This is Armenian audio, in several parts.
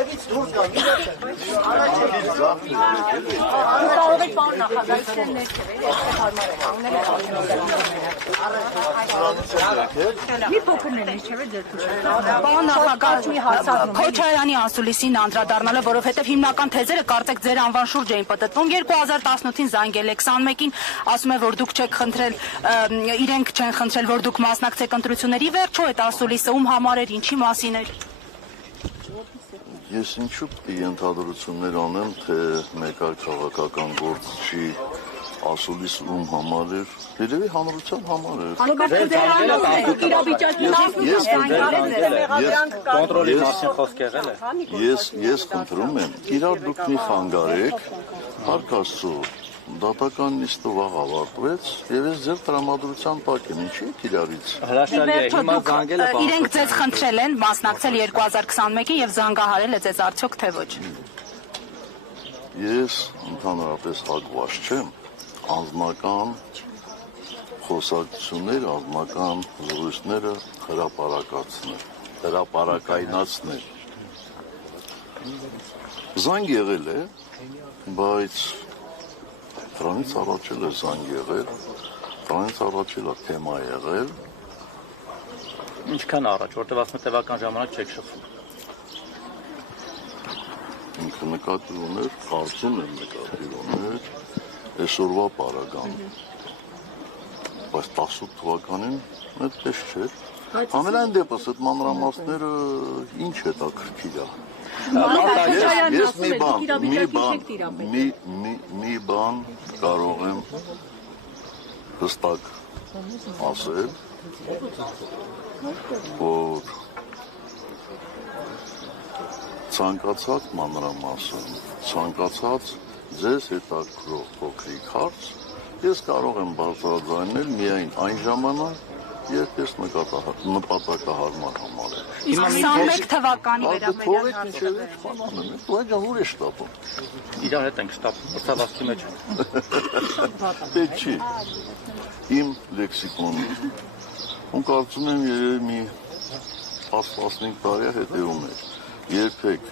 արևից դուրս գան։ Կարող եք պարոն նախագահ մի փոքր ներշևը ձեր պարոն նախագահ մի հարցադրում Քոչարյանի անսուլիսին անդրադառնալը, որովհետև հիմնական թեզերը կարծեք ձեր անվան շուրջ էին պտտվում 2018-ին զանգել եք 21-ին ասում է որ դուք չեք խնդրել իրենք չեն խնդրել որ դուք մասնակցեք ընտրությունների վերջո այդ ասուլիսը ում համար էր ինչի մասին էր Ես ինչու ենթադրություններ անեմ թե մեկ այլ քաղաքական գործչի ասուլիս ում համար էր երևի հանրության համար էր Ես խնդրում եմ իրար դուք մի խանգարեք Փառք Աստծո դատական նիստը վաղ ավարտվեց եւ ես ձեր տրամադրության տակ եմ ինչի՞ իրարից Իրենք ձեզ խնդրել են մասնակցել 2021-ին եւ զանգահարել է ձեզ արդյոք թե ոչ Ես ընդհանրապես հակված չեմ անձնական խոսակցություններ, անձնական զրույցները հրապարակայնացնել Զանգ եղել է, բայց դրանից առաջ էլ է զանգ եղել, դրանից առաջ էլ է թեմա եղել Ինչքան առաջ, որտեղ ասում եք տևական ժամանակ չեք շփվում Ինքը նկատի ուներ, կարծում եմ նկատի ուներ այսօրվա պարագան բայց 18 թվականին այդպես չէր Ամենայն դեպս այդ մանրամասները ինչ հետաքրքիր է Ես մի բան կարող եմ հստակ ասել որ ցանկացած մանրամասն ցանկացած ձեզ հետաքրքրող փոքրիկ հարց ես կարող եմ բարձրաձայնել միայն այն ժամանակ երբ ես նպատակահարմար համարեմ 21 թվականի վերաբերյալ Այդ ուր է շտապում Իրար հետ ենք շտապում մրցավազքի մեջ Պետք չի իմ լեքսիկոնը ու կարծում եմ երևի մի 10-15 տարի հետևում է երբեք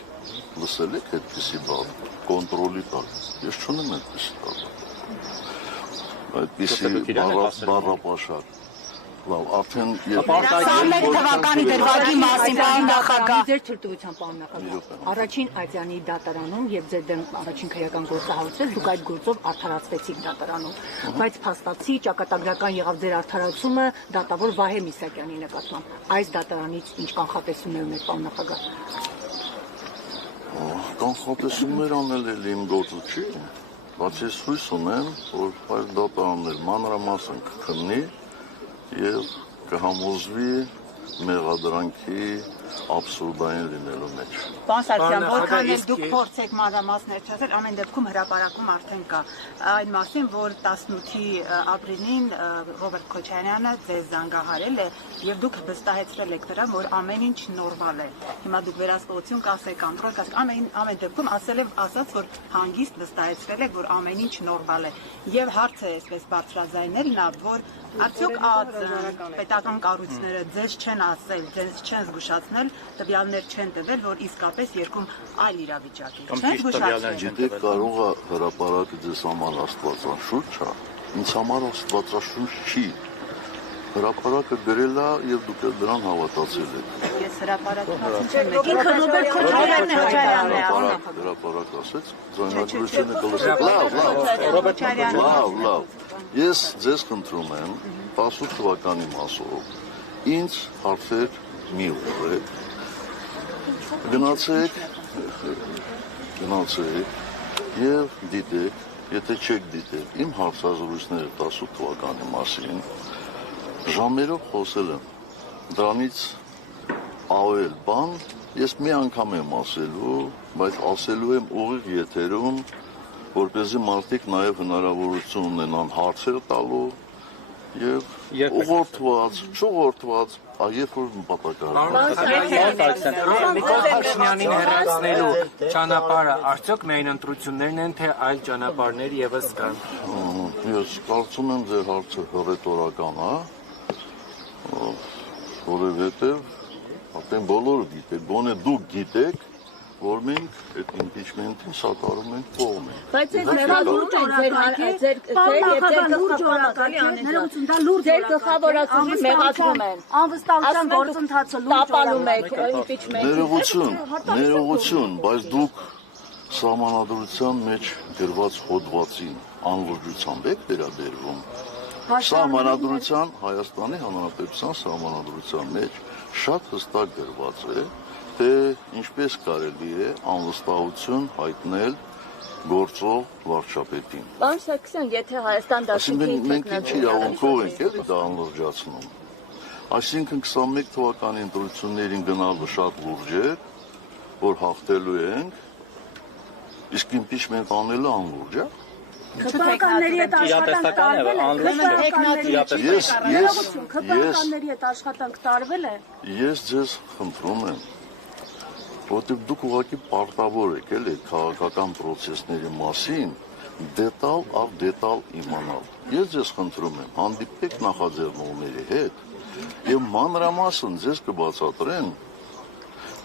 լսել եք այդպիսի բան կոնտրոլի տակ ես չունեմ այդպիսի տակ այդպիսի բառապաշար Լավ, արդեն 21 թվականի դրվագի մասին պարոն նախագահ Ձեր թույլտվությամբ պարոն նախագահ Առաջին Ատյանի դատարանում եւ ձեր դեմ առաջին քրեական գործահարուցել դուք այդ գործով արդարացվեցիք դատարանում բայց փաստացի ճակատագրական եղավ ձեր արդարացումը դատավոր Վահե Միսակյանի նկատմամբ այս դատարանից ինչ կանխատեսումներ ունեք պարոն նախագահ Կանխատեսումներ անել էլ իմ գործը չի բայց ես հույս ունեմ որ այս դատարանն էլ մանրամասն կքննի Եվ կհամոզվի մեղադրանքի աբսուրդային լինելու մեջ։ Պարոն Սարգսյան, որքան էլ դուք փորձեք մանրամասներ չասել, ամեն դեպքում հրապարակում արդեն կա այն մասին, որ 18-ի ապրիլին Ռոբերտ Քոչարյանը ձեզ զանգահարել է եւ դուք վստահեցրել եք նրան, որ ամեն ինչ նորմալ է։ Հիմա դուք վերահսկողություն կասեք, կոնտրոլ կասեք, ամեն դեպքում ասաց, որ հանգիստ վստահեցրել եք, որ ամեն ինչ նորմալ է։ Եվ հարցը այսպես բարձրաձայնել նա, որ արդյոք պետական կառույցները ձեզ չեն ասել, ձեզ չեն զգուշացնել, տվյալներ չեն տվել, որ իսկապես երկում այլ իրավիճակ է։ Չեն զգուշացել։ Գիտեք, կարող է հրապարակը ձեզ համար աստվածաշունչ է, ինձ համար աստվածաշունչ չի։ Հրապարակը գրել է եւ դուք դրան հավատացել եք։ Ես հրապարակում չեմ եկել։ Ինքը Ռոբերտ Քոչարյանն է, հրապարակ ասեց, ձայնագրությունը կլսեք։ Լավ։ Ես ձեզ խնդրում եմ 18 թվականի մասով ինձ հարցեր մի ուղղեք գնացեք եւ դիտեք եթե չեք դիտել իմ հարցազրույցները 18 թվականի մասին ժամերով խոսել եմ դրանից ավել բան ես մի անգամ եմ ասելու բայց ասելու եմ ուղիղ եթերում որպեսզի մարդիկ նաև հնարավորություն ունենան հարցեր տալու եւ ուղղորդված, չուղղորդված, այլ որ Նիկոլ Փաշինյանին հեռացնելու ճանապարհը արդյոք միայն ընտրություններն են, թե այլ ճանապարհներ եւս կան։ Ես կարծում եմ ձեր հարցը հռետորական է, որովհետեւ արդեն բոլորը գիտեք, գոնե դուք գիտեք, որ մենք այդ impeachment-ին սատարում ենք կողմը։ Բայց այս լուրջ ձեր գլխավորածուի մեղադրում են։ Անվստահության գործընթացը լուրջ տապալում եք impeachment-ը։ Ներողություն, բայց դուք սահմանադրության մեջ գրված հոդվածին անլրջությամբ եք վերաբերվում։ Սահմանադրության, Հայաստանի Հանրապետության սահմանադրության մեջ շատ հստակ գրված է, թե ինչպես կարելի է անվստահություն հայտնել գործող վարչապետին։ Պարոն Սարգսյան, եթե Հայաստան դաշինքի Մենք ինչ իրավունքով ենք էլի դա անլրջացնում։ Այսինքն 21 թվականի ընտրություններին գնալը շատ լուրջ է, որ հաղթելու ենք, իսկ impeachment անելը անլուրջ է։ Քպականների հետ աշխատանք տարվել է։ Ես ձեզ խնդրում եմ, որտեղ դուք ուղղակի պարտավոր եք էլի քաղաքական process-ների մասին դետալ առ դետալ իմանալ։ Ես ձեզ խնդրում եմ, հանդիպեք նախաձեռնողների հետ եւ մանրամասն ձեզ կբացատրեն,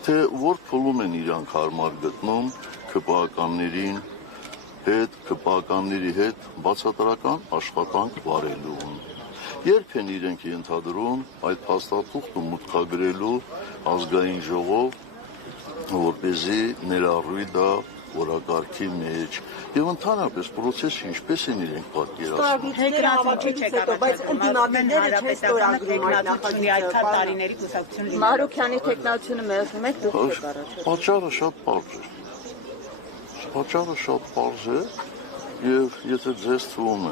թե որ փուլում են իրանք հարմար գտնում քպականների հետ բացատրական աշխատանք վարելուն։ Երբ են իրենք ենթադրում այդ փաստաթուղթը մուտքագրելու ազգային ժողով, որպեսզի ներառվի դա օրակարգի մեջ եւ ընդհանրապես process-ը ինչպես են իրենք պատկերացնում։ Բայց ընդդիմադիրները չեն ստորագրում այդ նախագիծը։ Մարուքյանի տեխնացիոնը մերժում եք դուք եք առաջ։ Պատճառը շատ պարզ է եւ եթե ձեզ թվում է,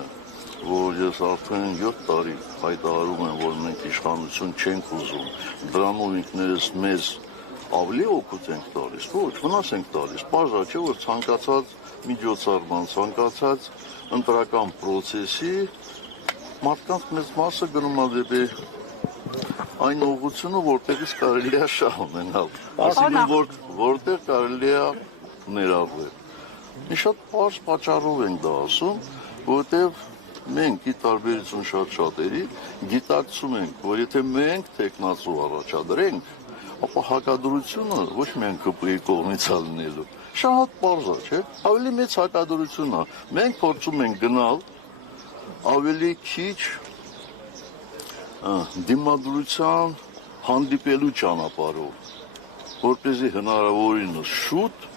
որ ես արդեն 7 տարի հայտարարում եմ, որ մենք իշխանություն չենք ուզում, դրանով ինքներս մեզ ավելի օգուտ ենք տալիս, ոչ, վնաս ենք տալիս, պարզ է, որ ցանկացած միջոցառման, ցանկացած ընտրական process-ի մարդկանց մեծ մասը գնում է դեպի այն ուղղությունը, որտեղից կարելի է շահ ունենալ, այսինքն որտեղ կարելի է ներառվել։ Մի շատ պարզ պատճառով ենք դա ասում, որովհետև մենք ի տարբերություն շատ շատերի գիտակցում ենք, որ եթե մենք տեխնացու առաջադրենք, ապա հակադրությունը ոչ միայն ԿՊ-ի կողմից է լինելու, շատ պարզ է, չէ՞։ Ավելի մեծ հակադրություն է։ Մենք փորձում ենք գնալ ավելի քիչ դիմադրության հանդիպելու ճանապարհով, որպեսզի հնարավորինս շուտ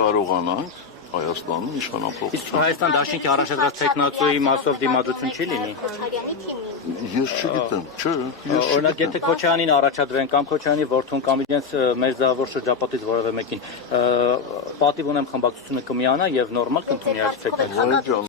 կարողանանք Հայաստանում իշխանապահ։ Իսկ Հայաստան դաշինքի առաջադրած տեխնացուի մասով դիմադրություն չի լինի։ Ես չգիտեմ, չէ։ Օրինակ, եթե Քոչարյանին առաջադրեն կամ Քոչարյանի որդուն կամ իրենց մերձավոր շրջապատից որևէ մեկին, պատիվ ունեմ խմբակցությունը կմիանա եւ նորմալ կընդունի այդ տեխնացուն։